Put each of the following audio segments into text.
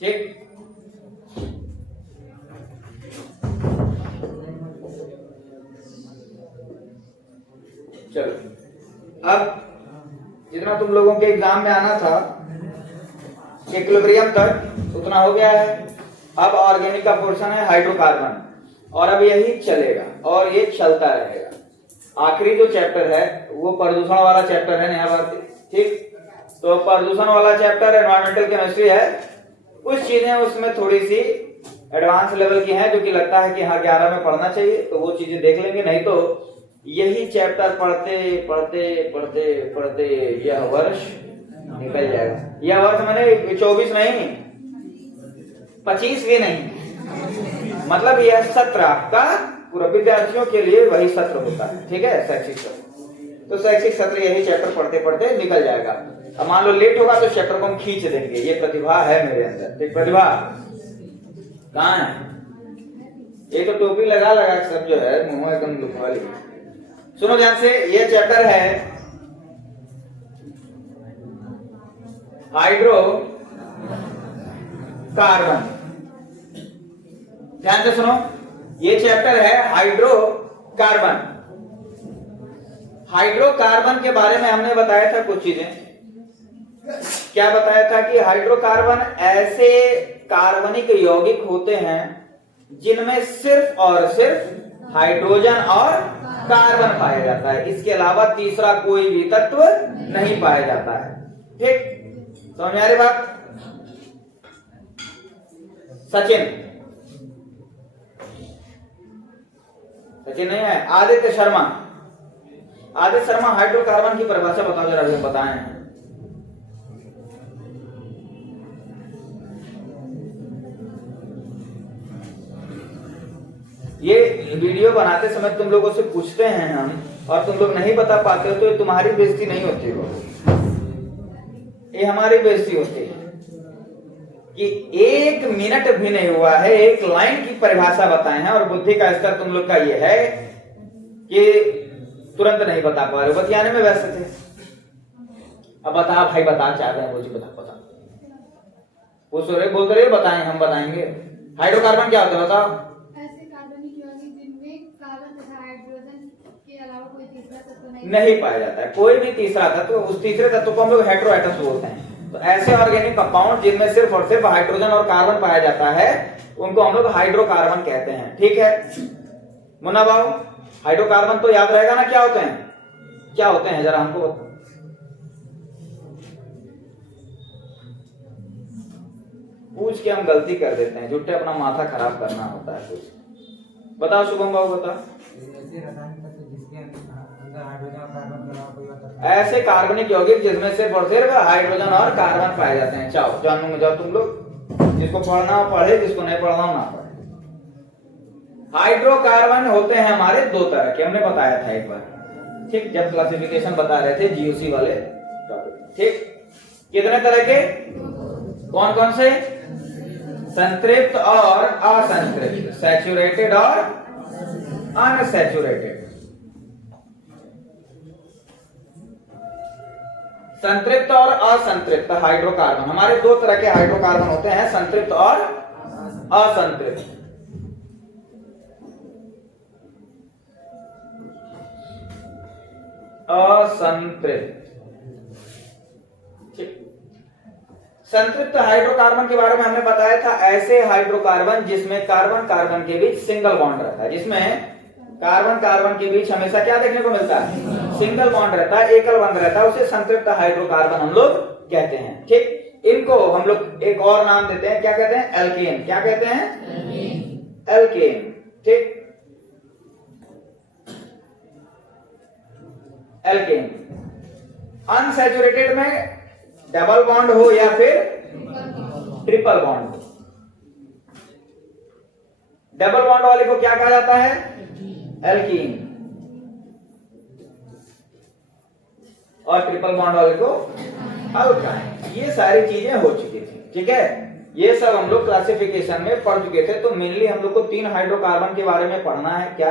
ठीक। चलो, अब जितना तुम लोगों के एग्जाम में आना था इक्विलिब्रियम तक उतना हो गया है। अब ऑर्गेनिक का पोर्शन है हाइड्रोकार्बन, और अब यही चलेगा और ये चलता रहेगा। आखिरी जो चैप्टर है वो प्रदूषण वाला चैप्टर है नया बात, ठीक। तो प्रदूषण वाला चैप्टर एनवायरमेंटल केमिस्ट्री है। कुछ चीजें उसमें थोड़ी सी एडवांस लेवल की हैं जो कि लगता है कि हाँ 11 में पढ़ना चाहिए, तो वो चीजें देख लेंगे। नहीं तो यही चैप्टर पढ़ते पढ़ते पढ़ते पढ़ते यह वर्ष निकल जाएगा। यह वर्ष मैंने 24 नहीं 25 भी नहीं, मतलब यह सत्र आपका पूरा विद्यार्थियों के लिए वही सत्र होता है, ठीक है, शैक्षिक सत्र। तो शैक्षिक सत्र यही चैप्टर पढ़ते पढ़ते निकल जाएगा। अब मान लो लेट होगा तो चैप्टर को हम खींच देंगे। ये प्रतिभा है मेरे अंदर, ठीक। प्रतिभा कहाँ है? ये तो टोपी लगा लगा सब जो है मुंह एकदम लुकवा ली। सुनो ध्यान से, ये चैप्टर है हाइड्रो कार्बन। ध्यान से सुनो, ये चैप्टर है हाइड्रोकार्बन। हाइड्रोकार्बन के बारे में हमने बताया था कुछ चीजें। क्या बताया था कि हाइड्रोकार्बन ऐसे कार्बनिक यौगिक होते हैं जिनमें सिर्फ और सिर्फ हाइड्रोजन और कार्बन पाया जाता है, इसके अलावा तीसरा कोई भी तत्व नहीं पाया जाता है, ठीक। समझ में आ रही बात? सचिन नहीं है, आदित्य शर्मा। आदित्य शर्मा हाइड्रोकार्बन की परिभाषा बताओ जरा, अभी बताएं। ये वीडियो बनाते समय तुम लोगों से पूछते हैं हम, और तुम लोग नहीं बता पाते हो तो ये तुम्हारी बेइज्जती नहीं होती हो, ये हमारी बेइज्जती होती है कि 1 मिनट भी नहीं हुआ है, एक लाइन की परिभाषा बताए हैं, और बुद्धि का स्तर तुम लोग का ये है कि तुरंत नहीं बता पा रहे, बतियाने में व्यस्त थे। अब बता भाई, बता, चाह रहे हैं मुझे, बता पूछ रहे, बोल रहे, बताएं, हम बताएंगे। हाइड्रोकार्बन क्या होता है बताओ? नहीं पाया जाता है कोई भी तीसरा तत्व। उस तीसरे तत्व को हम लोग हेटेरोएटम्स बोलते हैं। तो ऐसे ऑर्गेनिक कंपाउंड जिनमें सिर्फ और सिर्फ हाइड्रोजन और कार्बन पाया जाता है उनको हम लोग हाइड्रोकार्बन कहते हैं, ठीक है। मुन्ना बाबू, हाइड्रोकार्बन तो याद रहेगा ना, क्या होते हैं? क्या होते हैं जरा हमको बताओ। पूछ के हम गलती कर देते हैं, झूठे अपना माथा खराब करना होता है कुछ। बताओ शुभम बाबू, बताओ। ऐसे कार्बनिक यौगिक जिसमें सिर्फ और सिर्फ हाइड्रोजन और कार्बन पाए जाते हैं। चाहो जानू में जाओ तुम लोग, जिसको पढ़ना हो पढ़े, जिसको नहीं पढ़ना हो ना पढ़े। हाइड्रोकार्बन होते हैं हमारे 2 तरह के, हमने बताया था एक बार, ठीक, जब क्लासिफिकेशन बता रहे थे जीओसी वाले टॉपिक, ठीक। कितने तरह के? कौन कौन से? संतृप्त और असंतृप्त, सैचुरेटेड और अनसैचुरेटेड। संतृप्त और असंतृप्त हाइड्रोकार्बन, हमारे 2 तरह के हाइड्रोकार्बन होते हैं, संतृप्त और असंतृप्त। असंतृप्त, ठीक। संतृप्त हाइड्रोकार्बन के बारे में हमने बताया था, ऐसे हाइड्रोकार्बन जिसमें कार्बन कार्बन के बीच सिंगल बॉन्ड रहता है, जिसमें कार्बन कार्बन के बीच हमेशा क्या देखने को मिलता है? सिंगल बॉन्ड रहता है, एकल बंध रहता है, उसे संतृप्त हाइड्रोकार्बन हम लोग कहते हैं, ठीक। इनको हम लोग एक और नाम देते हैं, क्या कहते हैं? एल्केन। क्या कहते हैं? एल्केन, ठीक। एल्केन। अनसैचुरेटेड में डबल बॉन्ड हो या फिर ट्रिपल बॉन्ड हो। डबल बॉन्ड वाले को क्या कहा जाता है? एल्कीन। और ट्रिपल बॉन्ड वाले को अल्काइन। ये सारी चीजें हो चुकी थी, ठीक है। ये सब हम लोग क्लासिफिकेशन में पढ़ चुके थे। तो मेनली हम लोग को 3 हाइड्रोकार्बन के बारे में पढ़ना है, क्या?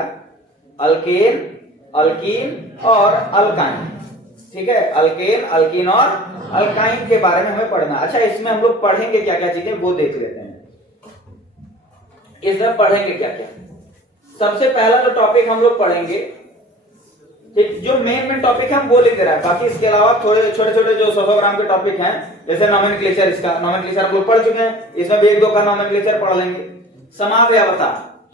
अल्केन, अल्कीन और अल्काइन, ठीक है। अल्केन, अल्कीन और अल्काइन के बारे में हमें पढ़ना। अच्छा, इसमें हम लोग पढ़ेंगे क्या क्या चीजें वो देख लेते हैं। इसमें पढ़ेंगे क्या क्या। सबसे पहला जो टॉपिक हम लोग पढ़ेंगे, ठीक, जो मेन टॉपिक है हम वो लिख दे रहा है, बाकी इसके अलावा थोड़े छोटे छोटे जो 100 ग्राम के टॉपिक हैं, जैसे नोमेनक्लेचर, इसका नोमेनक्लेचर हम लोग पढ़ चुके हैं, इसमें भी 1-2 का नोमेनक्लेचर पढ़ लेंगे। समावयवता,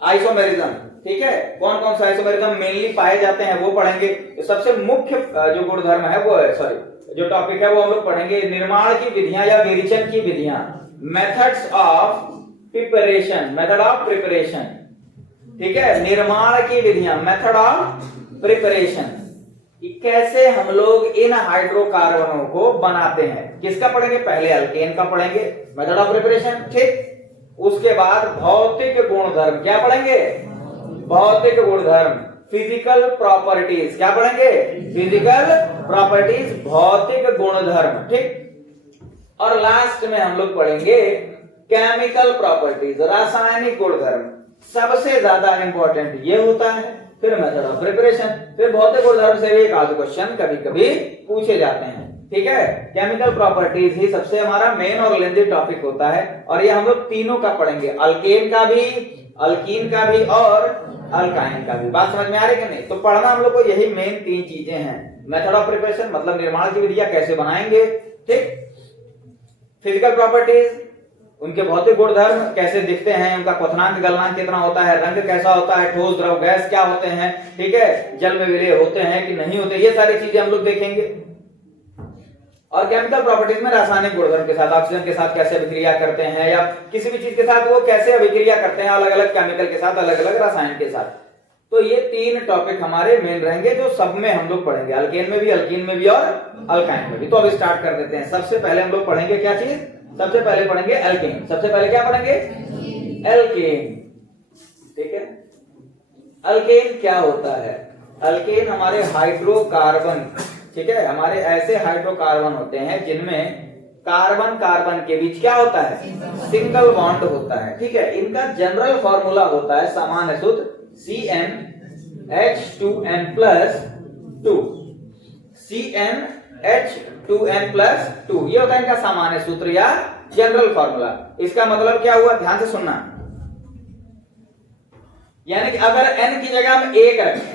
आइसोमेरिज्म, ठीक है, कौन कौन सा आइसोमेरिज्म मेनली पाए जाते हैं वो पढ़ेंगे। तो सबसे मुख्य जो गुणधर्म है वो है, सॉरी जो टॉपिक है वो हम लोग पढ़ेंगे निर्माण की विधियां या विरेचन की विधियां, methods of preparation, method of preparation, ठीक है, निर्माण की विधियां, मेथड ऑफ प्रिपरेशन, कैसे हम लोग इन हाइड्रोकार्बनों को बनाते हैं। किसका पढ़ेंगे, पहले अल्केन का पढ़ेंगे, मेथड ऑफ प्रिपरेशन, ठीक। उसके बाद भौतिक गुणधर्म, क्या पढ़ेंगे, भौतिक गुणधर्म, फिजिकल प्रॉपर्टीज, क्या पढ़ेंगे, फिजिकल प्रॉपर्टीज, भौतिक गुणधर्म, ठीक। और लास्ट में हम लोग पढ़ेंगे केमिकल प्रॉपर्टीज, रासायनिक गुणधर्म। सबसे ज्यादा इंपॉर्टेंट ये होता है, फिर मेथड ऑफ प्रिपरेशन, फिर भौतिक गुणधर्म से भी एक आध क्वेश्चन कभी कभी पूछे जाते हैं, ठीक है। केमिकल प्रॉपर्टीज ही सबसे हमारा मेन और लेंथी टॉपिक होता है, और ये हम लोग तीनों का पढ़ेंगे, अल्केन का भी, अल्कीन का भी और अल्काइन का भी। बात समझ में आ रही है कि नहीं। तो पढ़ना हम लोग को यही मेन 3 चीजें हैं, मेथड ऑफ प्रिपरेशन मतलब निर्माण की विधियां कैसे बनाएंगे, ठीक, फिजिकल प्रॉपर्टीज उनके भौतिक गुणधर्म कैसे दिखते हैं, उनका क्वथनांक गलनांक कितना होता है, रंग कैसा होता है, ठोस द्रव गैस क्या होते हैं, ठीक है, जल में विलय होते हैं कि नहीं होते, ये सारी चीजें हम लोग देखेंगे। और केमिकल प्रॉपर्टीज में रासायनिक गुणधर्म के साथ, ऑक्सीजन के साथ कैसे अभिक्रिया करते हैं, या किसी भी चीज के साथ वो कैसे अभिक्रिया करते हैं, अलग अलग केमिकल के साथ, अलग अलग रसायन के साथ। तो ये 3 टॉपिक हमारे मेन रहेंगे, जो सब में हम लोग पढ़ेंगे, अल्केन में भी, अल्कीन में भी और अल्काइन में भी। तो अब स्टार्ट कर देते हैं। सबसे पहले हम लोग पढ़ेंगे क्या चीज, सबसे पहले पढ़ेंगे एल्केन। सबसे पहले क्या पढ़ेंगे, एल्केन, ठीक है। एल्केन क्या होता है, एल्केन हमारे हाइड्रोकार्बन, ठीक है, हमारे ऐसे हाइड्रोकार्बन होते हैं जिनमें कार्बन कार्बन के बीच क्या होता है, सिंगल बॉन्ड होता है, ठीक है। इनका जनरल फॉर्मूला होता है सामान्य सूत्र CnH2n+2, CnH2n+2, ये होता है इनका सामान्य सूत्र या जनरल फॉर्मूला। इसका मतलब क्या हुआ, ध्यान से सुनना, यानी कि अगर n की जगह हम 1 रखें,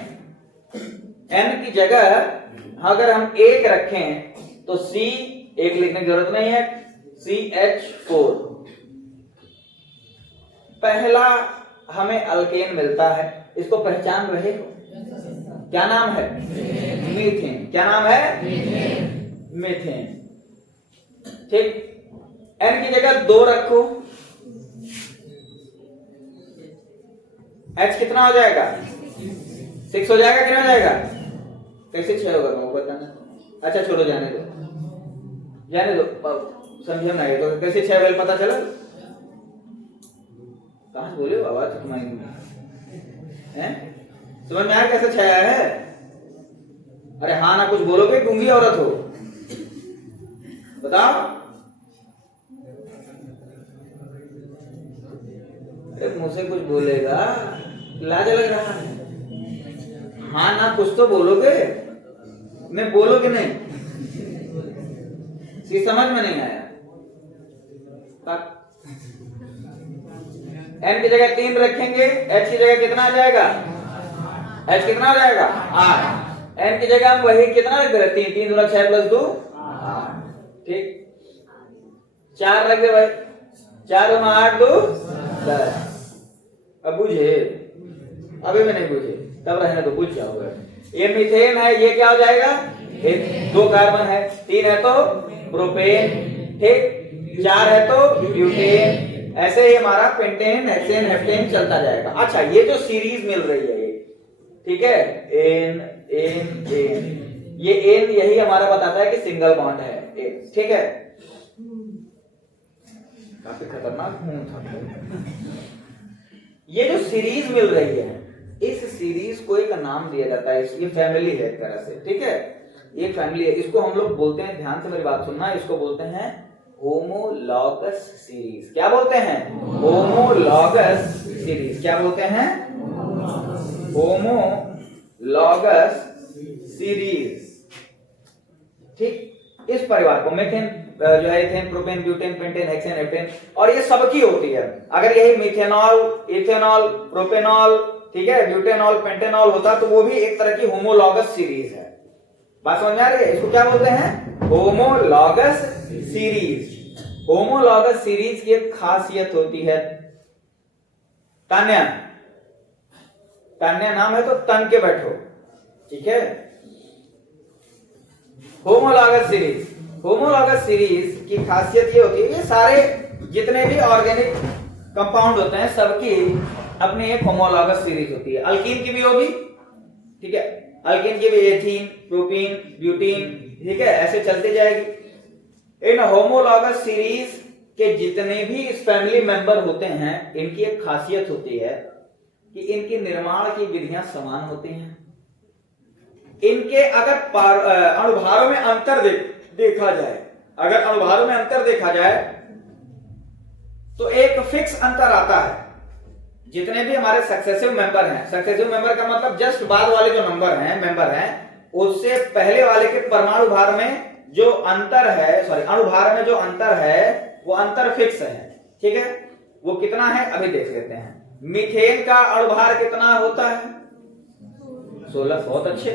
n की जगह अगर हम 1 रखें तो C 1 लिखने की जरूरत नहीं है, CH4 पहला हमें अल्केन मिलता है। इसको पहचान रहे हो, क्या नाम है, मीथेन। क्या नाम है, मीथेन, ठीक। n की जगह 2 रखो, H कितना हो जाएगा, 6 हो जाएगा, कितना हो जाएगा, कैसे 6 होगा वो बताना। अच्छा छोड़ो, जाने दो, जाने दो, समझे ना, तो कैसे 6 वेल पता चला, कहां बोले हो, आवाज तुम्हारी हैं, समझ में आया कैसे 6 आया है। अरे हाँ ना कुछ बोलोगे, गूंगी औरत हो, बताओ। अरे मुंह से कुछ बोलेगा, लाज लग रहा है, हाँ ना कुछ तो बोलोगे, मैं बोलोगे नहीं, सी समझ में नहीं आया। n की जगह 3 रखेंगे, h की जगह कितना आ जाएगा, h कितना हो जाएगा 8, n की जगह हम वही कितना रख दे रहे, 3 3 6 + 2 8, ठीक। 4 रख दे भाई, 4 × 8 2 10। अब बुझे, अभी भी नहीं बुझे, तब रहने तो बुझ जाओगे। ये मीथेन है, ये क्या हो जाएगा, 2 कार्बन है, 3 है तो प्रोपेन, ठीक, 4 है तो ब्यूटेन, ऐसे ही हमारा पेंटेन, हेक्सेन, हेप्टेन चलता जाएगा। अच्छा, ये जो सीरीज मिल रही है ये, ठीक है, एन एन एन, ये एन यही हमारा बताता है कि सिंगल बॉन्ड है, ठीक है। काफी खतरनाक खून था। ये जो सीरीज मिल रही है, इस सीरीज को एक नाम दिया जाता है, ये फैमिली है एक तरह से, ठीक है, ये फैमिली है। इसको हम लोग बोलते हैं, ध्यान से मेरी बात सुनना, इसको बोलते हैं होमोलॉगस सीरीज। क्या बोलते हैं, होमोलॉगस सीरीज। क्या बोलते हैं, होमोलॉगस सीरीज, ठीक। इस परिवार को मीथेन जो है ethane, propane, butane, pentane, hexane, heptane, और ये सबकी होती है। अगर यही मिथेनॉल, इथेनॉल, प्रोपेनॉल, ठीक है, ब्यूटेनॉल, पेंटेनॉल होता तो वो भी एक तरह की होमोलॉगस सीरीज है। बात समझ में आ रही है? इसको क्या बोलते हैं? Homologous series. होमोलॉगस सीरीज की एक खासियत होती है तान्या। तान्या नाम है तो तन के बैठो, ठीक है। होमोलॉगस सीरीज, होमोलॉगस सीरीज की खासियत ये होती है, ये सारे जितने भी ऑर्गेनिक कंपाउंड होते हैं सबकी अपनी एक होमोलॉगस सीरीज होती है। अल्कीन की भी होगी, ठीक है, अल्कीन की भी एथीन, प्रोपीन, ब्यूटीन, ठीक है, ऐसे चलते जाएगी। इन होमोलॉगस सीरीज के जितने भी इस फैमिली मेंबर होते हैं इनकी एक खासियत होती है कि इनकी निर्माण की विधियां समान होती हैं। इनके अगर अणुभारों में अंतर देखा जाए, अगर अणुभारों में अंतर देखा जाए तो एक फिक्स अंतर आता है। जितने भी हमारे सक्सेसिव मेंबर हैं, सक्सेसिव मेंबर का मतलब जस्ट बाद वाले जो मेंबर हैं उससे पहले वाले के परमाणु भार में जो अंतर है, सॉरी अणुभार में जो अंतर है वो अंतर फिक्स है, ठीक है। वो कितना है अभी देख लेते हैं। मीथेन का अणुभार कितना होता है? 16, बहुत अच्छे।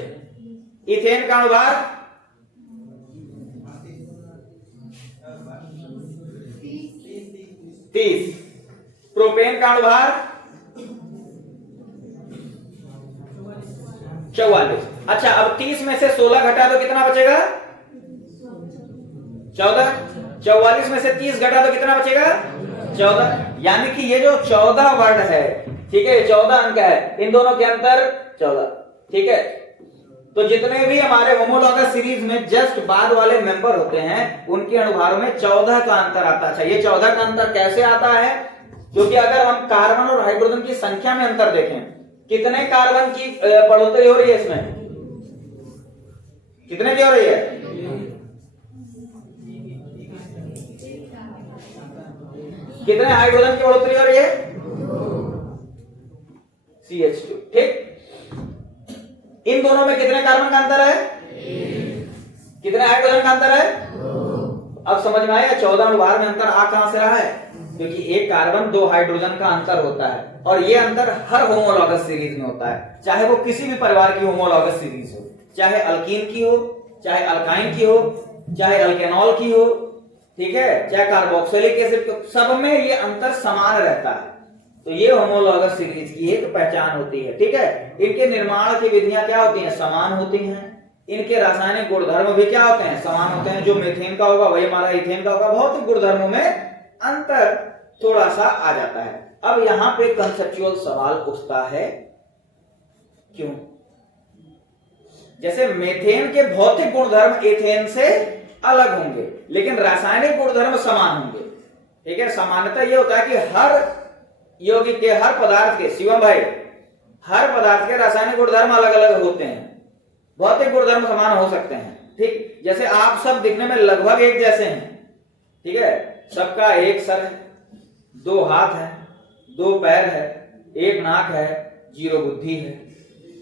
इथेन का अणुभार 30। प्रोपेन का अणुभार 44। अच्छा, अब 30 में से 16 घटा दो कितना बचेगा? 14। 44 में से 30 घटा दो कितना बचेगा? 14। यानी कि ये जो 14 वर्ड है, ठीक है, 14 अंक है, इन दोनों के अंतर 14, ठीक है। तो जितने भी हमारे होमोलॉगस सीरीज में जस्ट बाद वाले मेंबर होते हैं उनके अणुभारों में 14 का अंतर आता है। अच्छा, ये 14 का अंतर कैसे आता है? क्योंकि अगर हम कार्बन और हाइड्रोजन की संख्या में अंतर देखें, कितने कार्बन की बढ़ोतरी हो रही है इसमें? कितने की हो रही है? कितने हाइड्रोजन की बढ़ोतरी हो रही है? CH2, ठीक। इन दोनों में कितने कार्बन का अंतर है? कितने हाइड्रोजन का अंतर है? अब समझ में आया 14 अणुभार में अंतर आ कहां से रहा है? क्योंकि एक कार्बन 2 हाइड्रोजन का अंतर होता है और ये अंतर हर होमोलॉगस सीरीज में होता है, चाहे वो किसी भी परिवार की होमोलॉगस सीरीज हो, चाहे अल्कीन की हो, चाहे अल्काइन की हो, चाहे अल्केनॉल की हो, ठीक है, चाहे कार्बोक्सिलिक एसिड की, सब में ये अंतर समान रहता है। तो ये होमोलॉगस सीरीज की एक पहचान होती है, ठीक है। इनके निर्माण की विधियां क्या होती हैं? समान होती हैं। इनके रासायनिक गुणधर्म भी क्या होते हैं? समान होते हैं। जो मीथेन का होगा वही हमारा इथेन का होगा। भौतिक गुणधर्मों में अंतर थोड़ा सा आ जाता है। अब यहां पे कंसेप्चुअल सवाल उठता है, क्यों? जैसे मीथेन के भौतिक गुणधर्म इथेन से अलग होंगे लेकिन रासायनिक गुणधर्म समान होंगे, ठीक है। सामान्यतः यह होता है कि हर यौगिक के, हर पदार्थ के, शिवम भाई, हर पदार्थ के रासायनिक गुणधर्म अलग अलग होते हैं, भौतिक गुणधर्म समान हो सकते हैं, ठीक। जैसे आप सब दिखने में लगभग एक जैसे हैं, ठीक है, सबका एक सर है, 2 हाथ है, 2 पैर है, 1 नाक है, 0 बुद्धि है,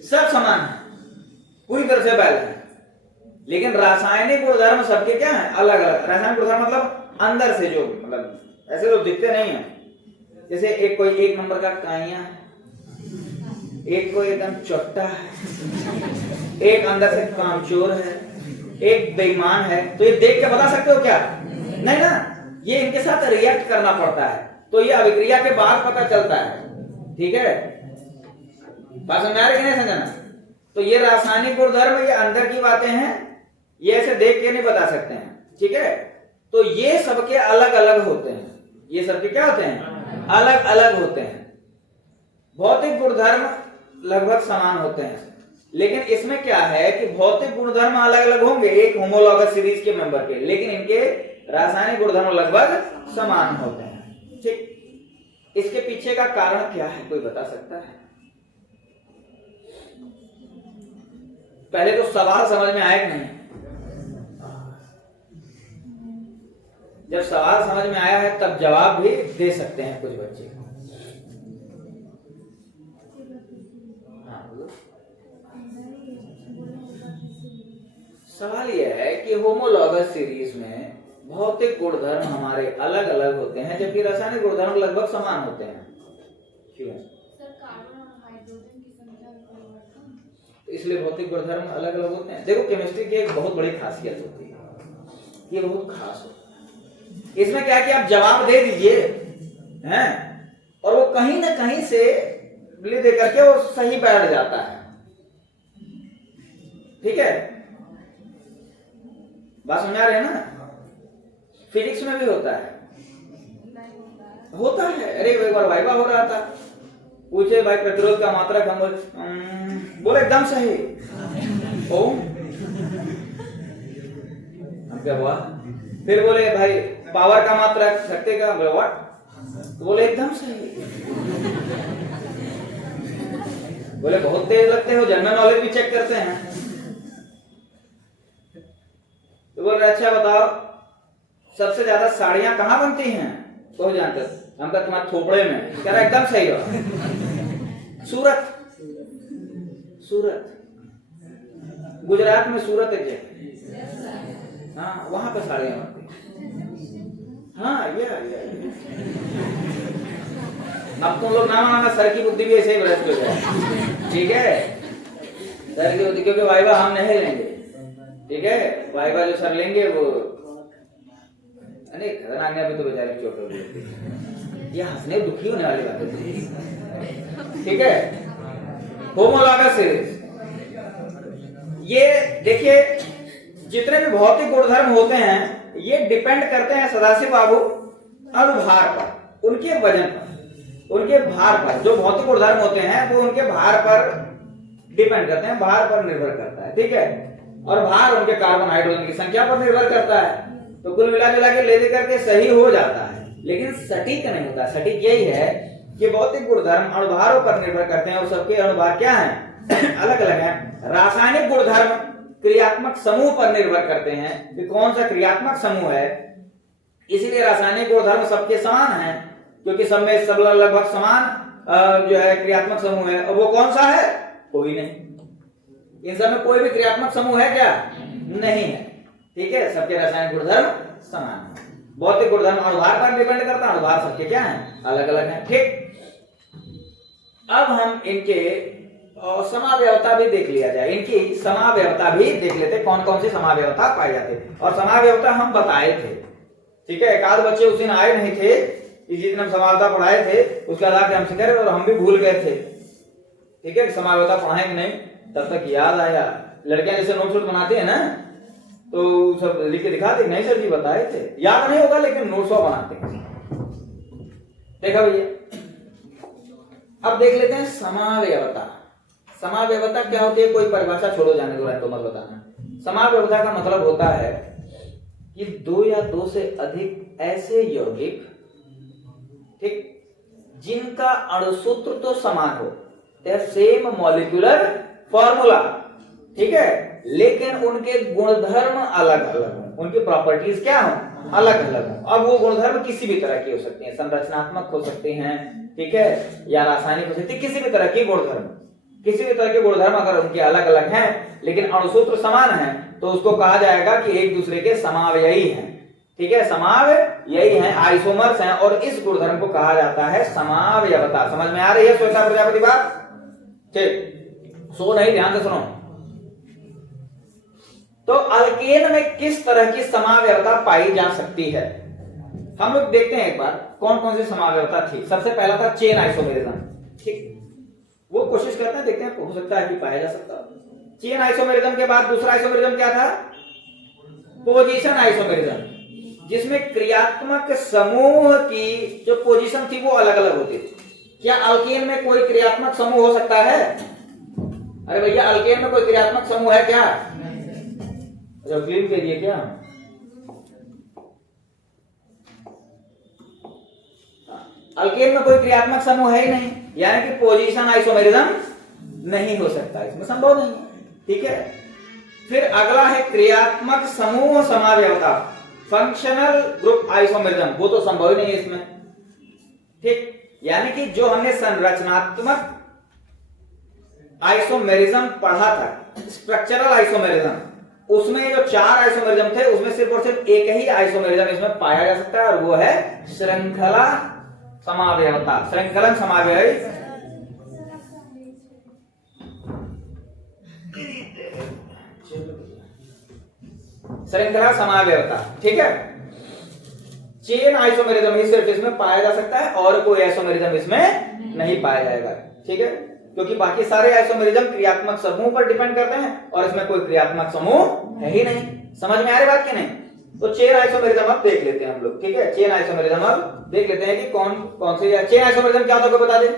सब समान है, पूरी तरह से बैल है। लेकिन रासायनिक गुणधर्म सबके क्या है? अलग अलग। रासायनिक गुणधर्म मतलब अंदर से जो, मतलब ऐसे तो दिखते नहीं है। जैसे एक कोई 1 नंबर का काइया है, एक कोई एकदम चोट्टा है, एक अंदर से कामचोर है, एक बेईमान है। तो ये देख के बता सकते हो क्या? नहीं ना, ये इनके साथ रिएक्ट करना पड़ता है, तो ये अभिक्रिया के बाद पता चलता है, ठीक है। बात समझ आ रही है कि नहीं समझना? तो ये रासायनिक गुणधर्म, ये अंदर की बातें हैं, ये ऐसे देख के नहीं बता सकते हैं, ठीक है। तो ये सबके अलग अलग होते हैं, ये सबके क्या होते हैं? अलग अलग होते हैं। भौतिक गुणधर्म लगभग समान होते हैं, लेकिन इसमें क्या है कि भौतिक गुणधर्म अलग अलग होंगे एक होमोलॉगस सीरीज के मेंबर के, लेकिन इनके रासायनिक गुणधर्म लगभग समान होते हैं, ठीक। इसके पीछे का कारण क्या है, कोई बता सकता है? पहले तो सवाल समझ में आया कि नहीं? जब सवाल समझ में आया है तब जवाब भी दे सकते हैं कुछ बच्चे। सवाल यह है कि होमोलॉगस सीरीज में भौतिक गुणधर्म हमारे अलग अलग होते हैं जबकि रासायनिक गुणधर्म लगभग समान होते हैं। क्यों? सर कार्बन और हाइड्रोजन की संख्या में परिवर्तन, तो इसलिए भौतिक गुणधर्म अलग अलग होते हैं। देखो केमिस्ट्री की एक बहुत बड़ी खासियत होती है, ये बहुत खास होता है। इसमें क्या कि आप जवाब दे दीजिए हैं और वो कहीं ना कहीं से ले दे करके वो सही बैठ जाता है। ठीक है, बात समझ आ रहे हैं ना? फिजिक्स में भी होता है, होता है। अरे एक बार वाइवा हो रहा था, पूछे भाई प्रतिरोध का मात्रक, हम बोले एकदम सही। ओ हम क्या हुआ? फिर बोले भाई पावर का मात्रक, शक्ति का, बोले व्हाट? तो बोले एकदम सही। बोले बहुत तेज लगते हो, जनरल नॉलेज भी चेक करते हैं। तो बोल रहे अच्छा बताओ सबसे ज्यादा साड़ियां कहाँ बनती हैं? तो जानते हम कहा तुम्हारे थोपड़े में। कह रहा एकदम सही रहा। सूरत, सूरत गुजरात में सूरत एक जगह, हाँ वहां पर साड़ियां बनती। हाँ ये अब तुम लोग ना माना, सर की बुद्धि भी ऐसे ही भ्रष्ट हो जाए। ठीक है, सर की बुद्धि, क्योंकि वाइवा हम नहीं लेंगे। ठीक है, वाइवा जो सर लेंगे वो अनेक खतरनाक भी तो बेचारे चोट हो गई। ये हंसने दुखी होने वाली बात है। ठीक है, होमोलॉगस सीरीज, ये देखिए जितने भी भौतिक गुणधर्म होते हैं ये डिपेंड करते हैं सदाशिव बाबू अणुभार पर, उनके वजन पर, उनके भार पर। जो भौतिक गुणधर्म होते हैं वो उनके भार पर डिपेंड करते हैं, भार पर निर्भर करता है। ठीक है, और भार उनके कार्बन हाइड्रोजन की संख्या पर निर्भर करता है। तो कुल मिला जुला के ले दे करके सही हो जाता है, लेकिन सटीक नहीं होता। सटीक यही है कि भौतिक गुणधर्म अणुभारों पर निर्भर करते हैं और सबके अणुभार क्या हैं? अलग अलग हैं। रासायनिक गुणधर्म क्रियात्मक समूह पर निर्भर करते हैं कि कौन सा क्रियात्मक समूह है, इसीलिए रासायनिक गुणधर्म सबके समान हैं, क्योंकि सब में सब लगभग समान जो है क्रियात्मक समूह है। और वो कौन सा है? कोई नहीं। इन सब में कोई भी क्रियात्मक समूह है क्या? नहीं है। ठीक है, सबके रासायनिक गुणधर्म समान है। भौतिक गुणधर्म अणुभार पर डिपेंड करता है, अणुभार सबके क्या हैं? अलग अलग हैं। ठीक, अब हम इनके समावयवता भी देख लिया जाए, इनकी समावयवता भी देख लेते, कौन कौन सी समावयवता पाई जाती है। और समावयवता हम बताए थे। ठीक है, एक आध बच्चे उस दिन आए नहीं थे, जिस दिन हम समावयवता पढ़ाए थे उसके आधार हमसे कह रहे और हम भी भूल गए थे। ठीक है, समावयवता पढ़ाए कि नहीं, तब तक याद आया। लड़कियां जैसे नोट शोट बनाती है ना, तो सब लिख के दिखाते, नहीं सर जी बताए थे, याद नहीं होगा लेकिन नोट्स बनाते हैं। देखा भैया, अब देख लेते हैं समावयवता। समावयवता क्या होती है? कोई परिभाषा छोड़ो, जाने दो, तो मत बताना। समावयवता का मतलब होता है कि दो या दो से अधिक ऐसे यौगिक, ठीक, जिनका अणुसूत्र तो समान हो, सेम मॉलिक्यूलर फॉर्मूला, ठीक है, लेकिन उनके गुणधर्म अलग अलग हो, उनकी प्रॉपर्टीज क्या हो? अलग अलग हो। अब वो गुणधर्म किसी भी तरह की हो सकते हैं, संरचनात्मक हो सकते हैं, ठीक है, या रासायनिक हो सकते हैं, किसी भी तरह की गुणधर्म, किसी भी तरह के गुणधर्म अगर उनके अलग अलग हैं लेकिन अणुसूत्र समान है तो उसको कहा जाएगा कि एक दूसरे के समावयवी हैं। ठीक है, समावयवी हैं, आइसोमर्स हैं, और इस गुणधर्म को कहा जाता है समावयवता। समझ में आ रही है श्वेता प्रजापति बात? ठीक, सो नहीं, ध्यान से सुनो। तो अल्केन में किस तरह की समावयवता पाई जा सकती है? हम लोग देखते हैं एक बार कौन कौन सी समावयवता थी। सबसे पहला था चेन आइसोमेरिज्म। ठीक, वो कोशिश करते हैं, देखते हैं, हो सकता है कि पाया जा सकता है। चेन आइसोमेरिज्म के बाद दूसरा आइसोमेरिज्म क्या था? पोजीशन आइसोमेरिज्म, जिसमें क्रियात्मक समूह की जो पोजीशन थी वो अलग अलग होती थी। क्या अल्केन में कोई क्रियात्मक समूह हो सकता है? अरे भैया, अल्केन में कोई क्रियात्मक समूह है क्या? क्लीन करिए क्या? अल्केन में कोई क्रियात्मक समूह है ही नहीं, यानी कि पोजीशन आइसोमेरिज्म नहीं हो सकता, इसमें संभव नहीं है। ठीक है, फिर अगला है क्रियात्मक समूह समावयवता, फंक्शनल ग्रुप आइसोमेरिज्म, वो तो संभव ही नहीं है इसमें। ठीक, यानी कि जो हमने संरचनात्मक आइसोमेरिज्म पढ़ा था, स्ट्रक्चरल आइसोमेरिज्म, उसमें जो 4 आइसोमेरिज्म थे उसमें सिर्फ और सिर्फ एक ही आइसोमेरिज्म इसमें पाया जा सकता है और वो है श्रृंखला समावयवता, श्रृंखलन समावयवी। श्रृंखला समावयवता, ठीक है। चेन आइसोमेरिज्म ही सिर्फ इसमें पाया जा सकता है और कोई आइसोमेरिज्म इसमें नहीं पाया जाएगा, ठीक है, क्योंकि बाकी सारे आइसोमेरिज्म क्रियात्मक समूह पर डिपेंड करते हैं और इसमें कोई क्रियात्मक समूह है ही नहीं। समझ में आ रही बात कि नहीं? तो चेन आइसोमेरिज्म अब देख लेते हैं हम लोग, ठीक है। चेन आइसोमेरिज्म अब देख लेते हैं कि कौन कौन से चेन आइसोमेरिज्म क्या होता है, कोई बता दे।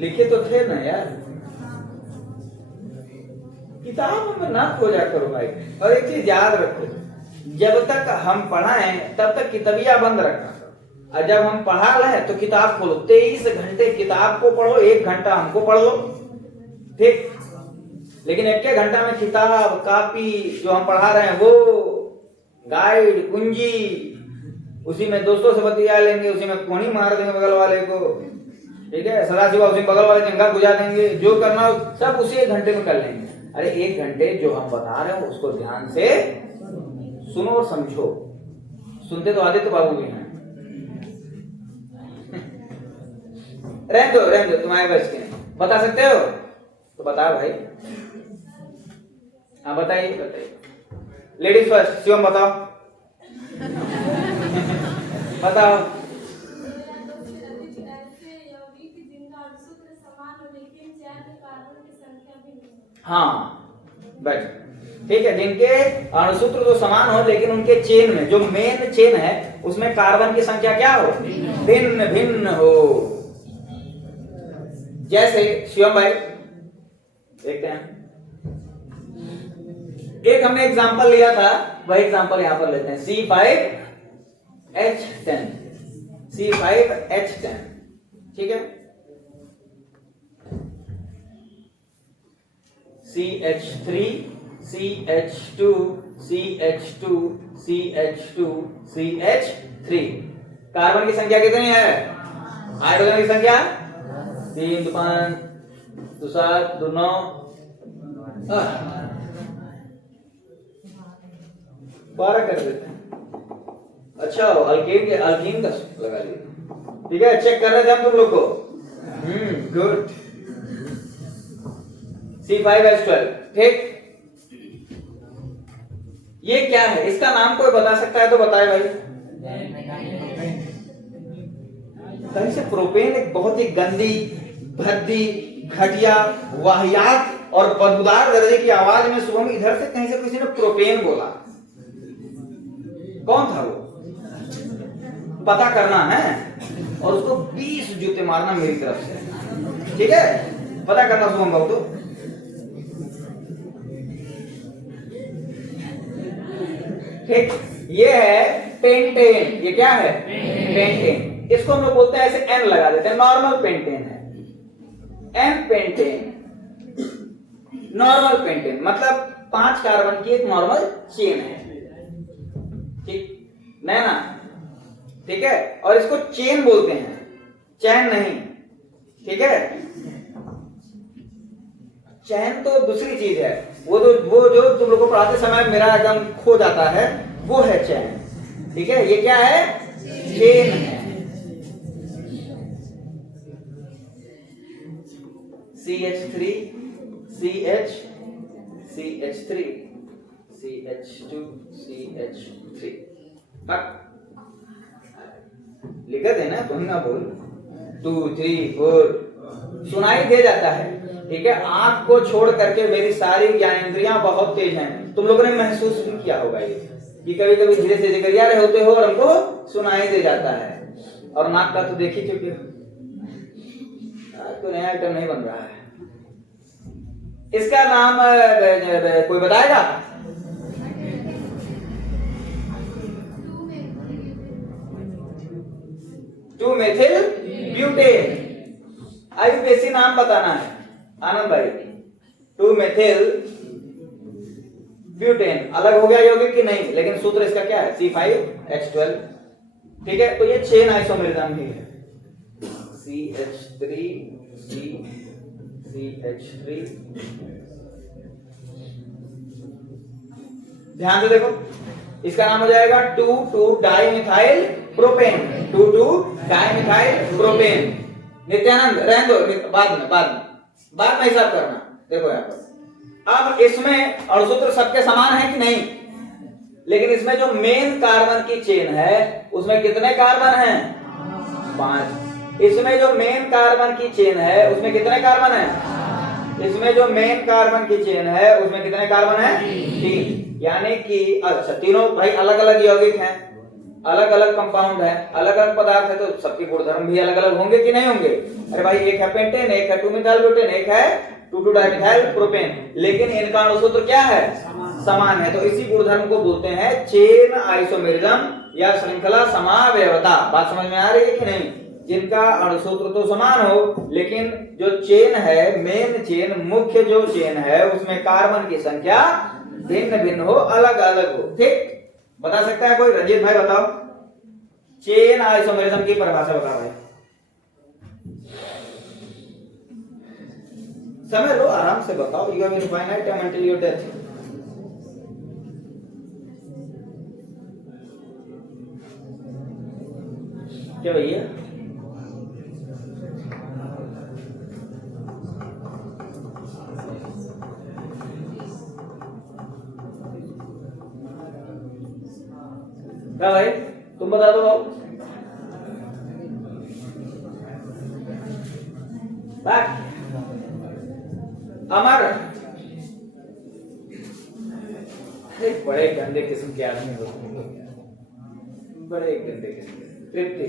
लिखे तो थे ना यार, किताब में ना खोजा करो भाई। और एक चीज याद रखो, जब तक हम पढ़ाएं तब तक किताबिया बंद रखना, और जब हम पढ़ा रहे तो किताब खोलो। 23 घंटे किताब को पढ़ो, 1 घंटा हमको पढ़ लो, ठीक। लेकिन 1 घंटा में किताब कॉपी जो हम पढ़ा रहे हैं वो गाइड कुंजी, उसी में दोस्तों से बतिया लेंगे, उसी में कोनी मार देंगे बगल वाले को, ठीक है, सदाशिवा उसी बगल वाले जंगा बुझा देंगे, जो करना हो सब उसी 1 घंटे में कर लेंगे। अरे 1 घंटे जो हम बता रहे हो उसको ध्यान से सुनो और समझो। सुनते तो आदित्य बाबू भी हैं। रहने दो तुम्हारे बस के, बता सकते हो तो बताओ भाई। हाँ बताइए बताइए, लेडीज फर्स्ट, शिवम बताओ। बताओ। हाँ बस ठीक है, जिनके अणुसूत्र तो समान हो लेकिन उनके चेन में जो मेन चेन है उसमें कार्बन की संख्या क्या हो, भिन्न भिन्न हो। जैसे शिवम भाई देखते हैं, एक हमने एग्जांपल लिया था, वही एग्जांपल यहां पर लेते हैं। C5H10, C5H10, ठीक है। CH3, CH2, CH2, CH2, CH3। Carbon की संख्या कितनी है? हाइड्रोजन की संख्या 3, 5, 7, 9। बारह कर देते हैं। अच्छा अल्कीन का लगा लिया, ठीक है। चेक कर रहे थे हम तुम लोग को। गुड। C5H12, ठीक। ये क्या है? इसका नाम कोई बता सकता है तो बताए भाई। कहीं से प्रोपेन एक बहुत ही गंदी, भद्दी, घटिया, वाहियात और बदबूदार दर्जे की आवाज में सुबह में इधर से कहीं से किसी ने प्रोपेन बोला। कौन था वो? पता करना है और उसको 20 जूते मारना मेरी तरफ से, ठीक है। पता करना शुभम बाबू। तो ठीक, ये है पेंटेन। ये क्या है? पेंटेन। इसको हम लोग बोलते हैं, ऐसे एन लगा देते हैं, नॉर्मल पेंटेन है। एन पेंटेन, नॉर्मल पेंटेन मतलब 5 कार्बन की एक नॉर्मल चेन है, ठीक ना? ठीक है। और इसको चेन बोलते हैं, चैन नहीं, ठीक है। चैन तो दूसरी चीज है, वो जो तुम लोग को पढ़ाते समय मेरा एकदम खो जाता है, वो है चैन, ठीक है। ये क्या है? चेन है। CH3, CH, CH3, CH2, CH3। लिखा है ना, तुम ना बोल। 2, 3, 4 सुनाई दे जाता है, ठीक है। आंख को छोड़ करके मेरी सारी ज्ञानेंद्रियां बहुत तेज हैं। तुम लोगों ने महसूस भी किया होगा ये कि कभी कभी धीरे से जिगरिया रहे होते हो और हमको सुनाई दे जाता है। और नाक का तो देख ही चुके हो। आज तो नया आइटम नहीं बन रहा है। इसका नाम कोई बताएगा? 2-मेथिल ब्यूटेन। आयुर्वेदी नाम बताना है आनंद भाई। 2-मेथिल ब्यूटेन अलग हो गया यौगिक कि नहीं, लेकिन सूत्र इसका क्या है? C5H12, ठीक है। तो ये चेन आइसोमेरिज्म ही है। CH3 CH3। ध्यान से देखो, इसका नाम हो जाएगा 2,2-डाइमिथाइल प्रोपेन। 2,2-डाइमिथाइल प्रोपेन। नित्यानंद रहने दो, बाद में हिसाब करना। देखो यहाँ पर अब इसमें अणुसूत्र सबके समान है कि नहीं, लेकिन इसमें जो मेन कार्बन की चेन है उसमें कितने कार्बन हैं? 5। इसमें जो मेन कार्बन की चेन है उसमें कितने कार्बन हैं? इसमें जो मेन कार्बन की चेन है उसमें कितने कार्बन हैं? 3। यानी कि अच्छा, तीनों भाई अलग अलग यौगिक हैं, अलग अलग कंपाउंड है, अलग अलग पदार्थ है, तो सबके गुणधर्म भी अलग अलग होंगे कि नहीं होंगे? अरे भाई, एक है पेंटेन, एक है 2-मिथाइल ब्यूटेन, एक है 2,2-डाइमिथाइल प्रोपेन, लेकिन इनका अणुसूत्र क्या है? समान है। तो इसी गुणधर्म को बोलते हैं चेन आइसोमेरिज्म या श्रृंखला समावयवता। बात समझ में आ रही है कि नहीं? जिनका अणुसूत्र तो समान हो, लेकिन जो चेन है, मेन चेन, मुख्य जो चेन है, उसमें कार्बन की संख्या भिन्न भिन्न हो, अलग अलग हो। ठीक, बता सकता है कोई? रंजीत भाई बताओ, चेन आइसोमेरिज्म की परिभाषा बताओ भाई। समय लो, आराम से बताओ। You have infinite time until your death. क्या भैया? क्या भाई, तुम बता दो। अमर, बड़े गंदे किस्म के आदमी होते हैं, बड़े गंदे किस्म के। तृप्ति,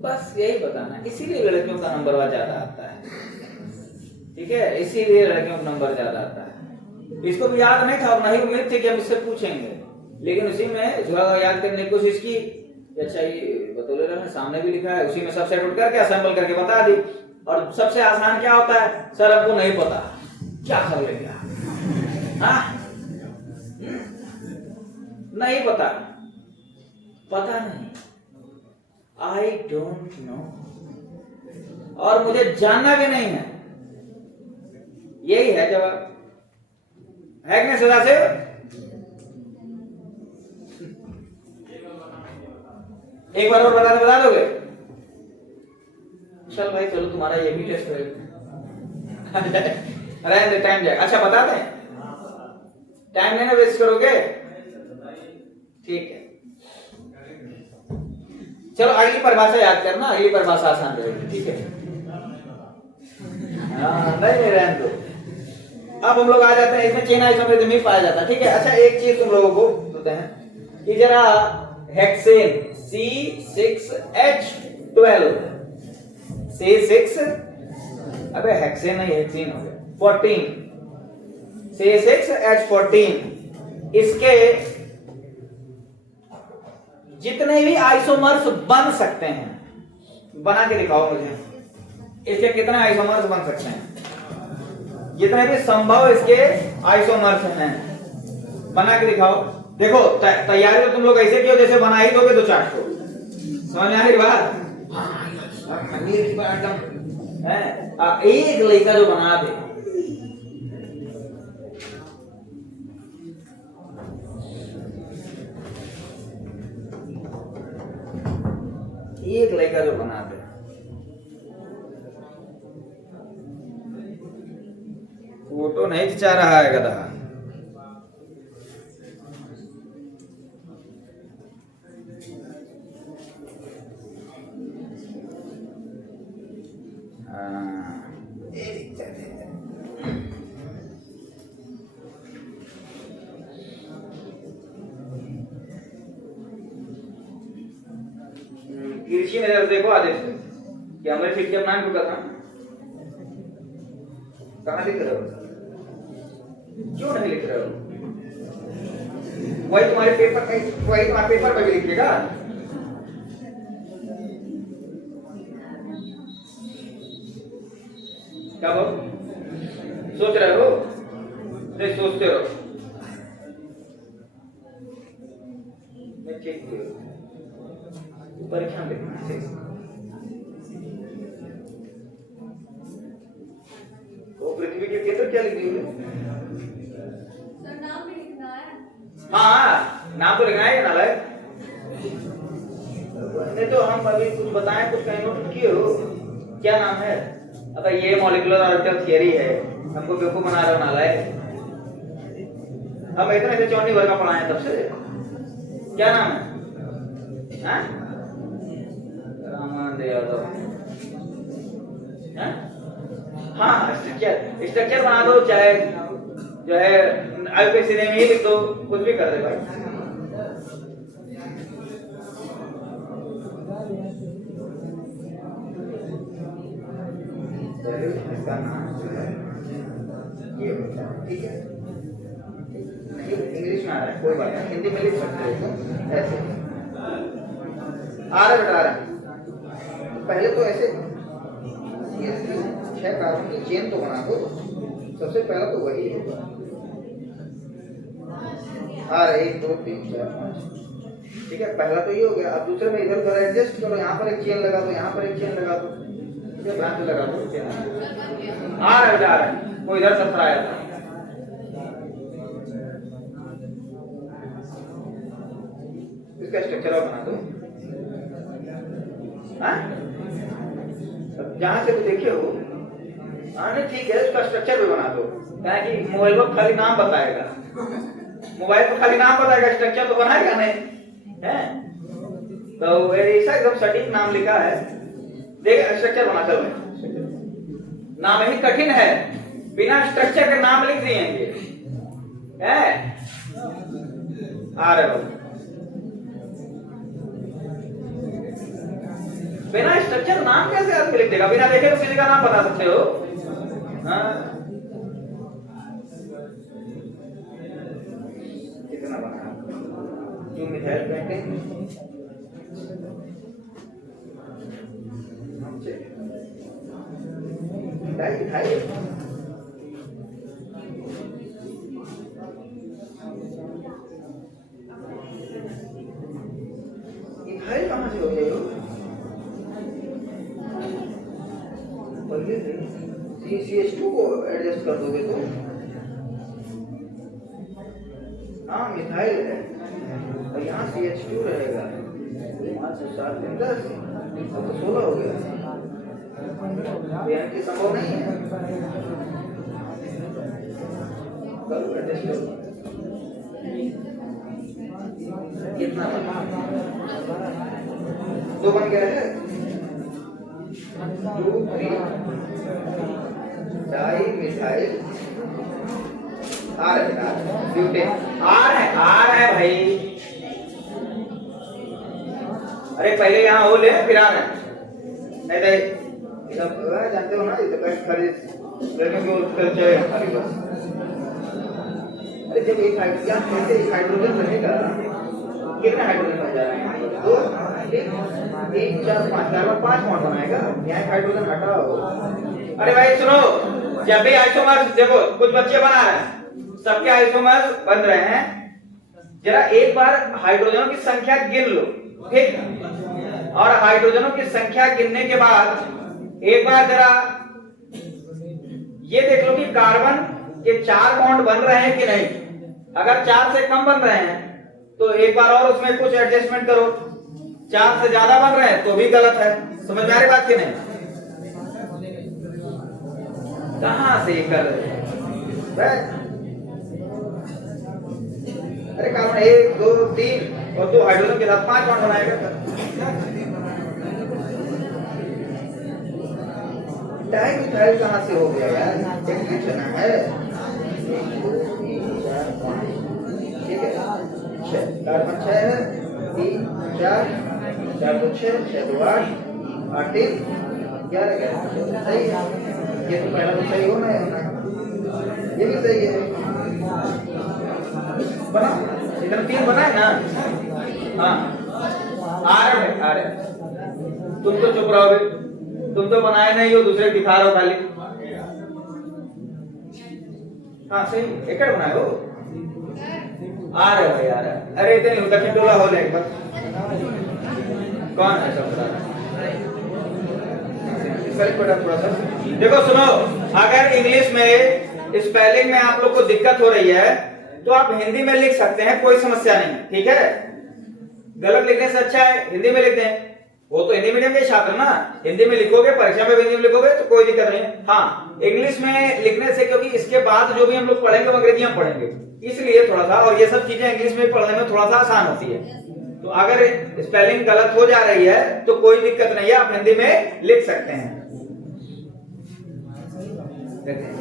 बस यही बताना, इसीलिए लड़कियों का नंबर ज्यादा आता है। ठीक है, इसीलिए लड़कियों का नंबर ज्यादा आता है। इसको भी याद नहीं था और नहीं उम्मीद थी कि हम इससे पूछेंगे, लेकिन उसी में थोड़ा याद करने की कोशिश की। अच्छा, ये बतौले ने सामने भी लिखा है, उसी में सब सेट करके असेंबल करके बता दी। और सबसे आसान क्या होता है? सर हमको नहीं पता, क्या कर लेंगे? हाँ, नहीं पता, पता नहीं, आई डोंट नो, और मुझे जानना भी नहीं है। यही है जवाब, है कि नहीं सदा से? एक बार और बता दोगे? चल भाई, चलो तुम्हारा ये भी टेस्ट है। टाइम जाएगा। अच्छा, बता दें, टाइम नहीं ना वेस्ट करोगे? ठीक है, चलो अगली परिभाषा याद करना, अगली परिभाषा आसान रहेगी। ठीक है, नहीं रहने दो। अब हम लोग आ जाते हैं, इसमें चेन आइसोमेरिज्म ही पाया जाता है। ठीक है, अच्छा एक चीज तुम लोगों को बोलते हैं कि जरा हेक्सेन C6H12, C6, अबे हेक्सेन नहीं, हेक्सीन हो गया, 14, C6H14, इसके जितने भी आइसोमर्स बन सकते हैं, बना के दिखाओ मुझे। इसके कितने आइसोमर्स बन सकते हैं? जितने भी संभव इसके आइसोमर्स हैं, बना के दिखाओ। देखो, तैयारी तो तुम लोग ऐसे कियो जैसे बना ही दोगे 2-4 को। समझ में आ रही बात? खमीर की बात है, एक लड़का जो बना दे, एक लड़का जो बना दे, फोटो नहीं खिंचा रहा है गधा। तिरछी नजर देखो आदित्य, कि हमारे सीट के नाम रुका था, कहाँ लिख रहे हो? क्यों नहीं लिख रहे हो? वही तुम्हारे पेपर पे भी लिखिएगा। क्या बोल सोच रहे हो? नहीं सोचते रहो। किधर क्या लिखी हुई? सर नाम भी लिखना है। हाँ नाम तो लिखना है नालायक। नहीं तो हम अभी कुछ बताएं, कुछ कहीं नोट किए हो? क्या नाम है? अब ये मॉलिक्यूलर ऑर्बिटल थियरी है, हमको बेवकूफ बना रहे हो नालायक। हम इतने से चौनी भर का पढ़ाए तब से। क्या नाम है? हाँ? रामानंद यादव। हाँ स्ट्रक्चर बना दो, चाहे जो है आईपीसीडी में ही लिख दो, कुछ भी कर दे भाई। इसका नाम ये होता है, ठीक है? नहीं इंग्लिश में आ रहा है, कोई बात नहीं, हिंदी में लिख सकते हो ऐसे। आ रहा बेटा आ रहा। पहले तो ऐसे 6 कार्बन की चेन तो बना दो, सबसे पहला तो वही होगा। आ रहा 1 2 3 4 5, ठीक है? पहला तो ये हो गया। अब दूसरे में इधर उधर एडजस्ट करो, यहाँ पर एक चेन लगा दो, यहाँ पर एक चेन लगा दो, यहाँ पे लगा दो चेन। आ रहा है बेटा आ रहा है, वो इधर से आया था। इसका स्ट्रक्चर बना दो। जहां से भी देखे हो, नहीं ठीक है, उसका स्ट्रक्चर भी बना दो। कि मोबाइल पर खाली नाम बताएगा, मोबाइल पर खाली नाम बताएगा, स्ट्रक्चर तो बनाएगा नहीं है। तो ऐसा एकदम सटीक नाम लिखा है, देख स्ट्रक्चर बना चलो। नाम ही कठिन है, बिना स्ट्रक्चर के नाम लिख दिएंगे है। आ रहे बाबू, बिना स्ट्रक्चर नाम कैसे आदमी लिख देगा? बिना देखे तो किसी का नाम बता सकते हो? कितना बना? जो मिथाइल पेंटिंग इथाइल कहाँ से हो गया? CH2 को एडजस्ट कर दोगे तो हाँ मिथाइल है, और यहाँ CH2 रहेगा। 5 से 7 दिन 10 तो 16 हो गया। यानी कि संभव नहीं है। करो एडजस्ट करो। कितना बना? 2 बन गया है। 2 3 dimethyl R butane. R है भाई। अरे पहले यहाँ हो ले फिर आर है, नहीं तो जानते हो ना, ये तो कहीं खरीद लेने की उत्तर चाहिए हमारी बस। अरे जब एक हाइड्रोजन रहेगा, कितने हाइड्रोजन बन जा रहे हैं? 2 3 4 5 कार्बन 5 बॉन्ड बनाएगा। यहाँ हाइड्रोजन हटाओ। अरे भाई सुनो, जब भी आइसोमर्स देखो, कुछ बच्चे बना रहे हैं, सबके आइसोमर्स बन रहे हैं, जरा एक बार हाइड्रोजनों की संख्या गिन लो, ठीक? और हाइड्रोजनों की संख्या गिनने के बाद एक बार जरा ये देख लो कि कार्बन के 4 बॉन्ड बन रहे हैं कि नहीं। अगर 4 से कम बन रहे हैं तो एक बार और उसमें कुछ एडजस्टमेंट करो। 4 से ज्यादा बन रहे हैं तो भी गलत है। समझ में आ रही बात कि नहीं? कहां से ये कर रहे हैं? अरे कार्बन 1 2 3 और 2 हाइड्रोजन के साथ 5 बॉन्ड बनाएगा। डाइमिथाइल कहां से हो गया यार? डेफिनेशन है। 1 2 3 4 5, ठीक है? 6 कार्बन 6 है, 3 4 4 2 6 6 2 8 8 3 11 11 सही है। ये तो पहला तो सही होना है, ये भी सही है। बना इधर 3 बना है ना? हाँ आ रहे। तुम तो चुप रहोगे, तुम तो बनाए नहीं हो, दूसरे दिखा रहे हो खाली। हाँ सही एकड़ बनाए हो। आ रहे भाई आ रहे। अरे इतने नहीं, दक्षिण टोला हो जाएगा। कौन है सब बता रहा है? पहले पढ़ा थोड़ा सा। देखो सुनो, अगर इंग्लिश में स्पेलिंग में आप लोग को दिक्कत हो रही है तो आप हिंदी में लिख सकते हैं, कोई समस्या नहीं, ठीक है। गलत लिखने से अच्छा है हिंदी में लिख दें। वो तो हिंदी मीडियम के छात्र ना, हिंदी में लिखोगे, परीक्षा में हिंदी में लिखोगे तो कोई दिक्कत नहीं है। हाँ, इंग्लिश में लिखने से, क्योंकि इसके बाद जो भी हम लोग पढ़ेंगे वो अंग्रेजी में पढ़ेंगे, इसलिए थोड़ा सा, और ये सब चीजें इंग्लिश में पढ़ने में थोड़ा सा आसान होती है। तो अगर स्पेलिंग गलत हो जा रही है तो कोई दिक्कत नहीं है, आप हिंदी में लिख सकते हैं।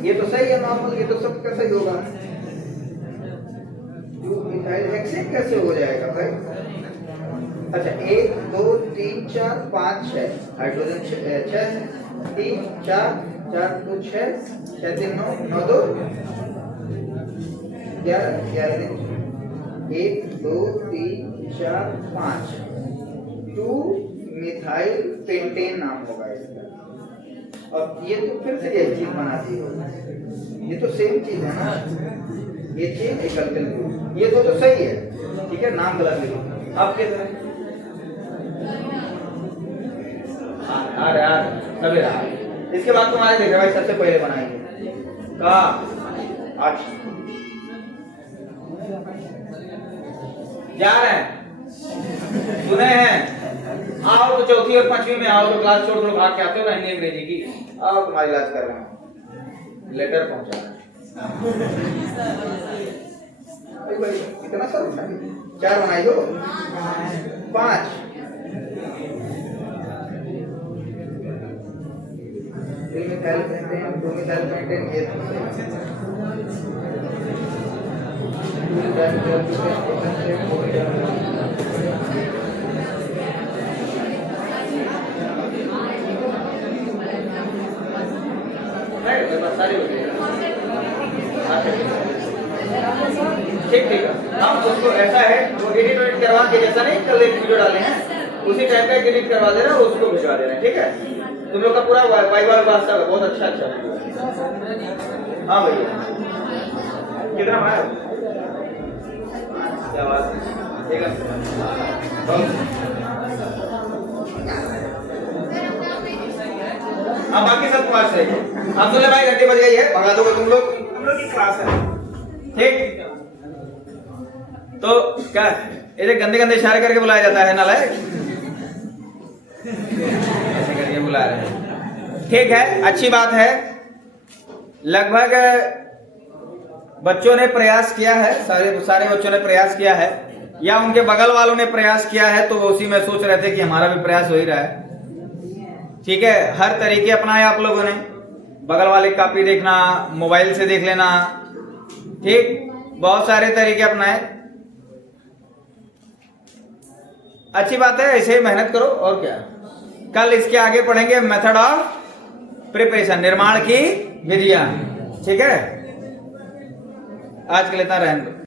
ये तो सही है नॉर्मल, ये तो सब का सही होगा। मिथाइल हेक्सेन कैसे हो जाएगा भाई? अच्छा, 1 2 3 4 5 6 हाइड्रोजन 6, 3 4 4 2 6 6 3 9 9 2 11 1 2 3 4 5 2 मिथाइल पेंटेन नाम होगा इसका। और ये तो फिर से यही चीज बनाती है, ये तो सेम चीज है ना, ये चीज एक अल्किल ग्रुप, ये तो सही है, ठीक है, नाम गलत लिखो आप के तरह। सभी रहा। इसके बाद तुम्हारे देख रहे भाई, सबसे पहले बनाएंगे का आज जा रहे हैं, सुने हैं, आओ तो चौथी और पांचवी में आओ तो क्लास छोड़ दो, भाग के आते हो ना हिंदी अंग्रेजी की, आओ तुम्हारी इलाज कर रहे हैं, लेटर पहुंचा कितना सर 4 बनाई हो 5 मिथाइल पेंटेन 2 मिथाइल पेंटेन ये ठीक ठीक है। हम उसको ऐसा है वो एडिट करवा के, जैसा नहीं कल एक वीडियो डाले हैं उसी टाइप का एडिट करवा देना, उसको भिजवा देना, ठीक है। तुम लोग का पूरा वाई वाला वास्ता है, बहुत अच्छा अच्छा वीडियो। हाँ भैया, कितना बनाया? क्या बात है, ठीक है। हाँ, बाकी सब क्लास सही है। अब सुने भाई, घंटे बज गई है, भगा दोगे तुम लोग, हम लोग की क्लास है, ठीक। तो क्या ये गंदे गंदे इशारे करके बुलाया जाता है नालायक, ऐसे करके बुला रहे हैं, ठीक है, अच्छी बात है। लगभग बच्चों ने प्रयास किया है, सारे बच्चों ने प्रयास किया है, या उनके बगल वालों ने प्रयास किया है, तो उसी में सोच रहे थे कि हमारा भी प्रयास हो ही रहा है, ठीक है। हर तरीके अपनाए आप लोगों ने, बगल वाले की कॉपी देखना, मोबाइल से देख लेना, ठीक, बहुत सारे तरीके अपनाए, अच्छी बात है, ऐसे ही मेहनत करो और क्या। कल इसके आगे पढ़ेंगे मेथड ऑफ प्रिपरेशन, निर्माण की विधियां, ठीक है। आज के लिए इतना रहने दो।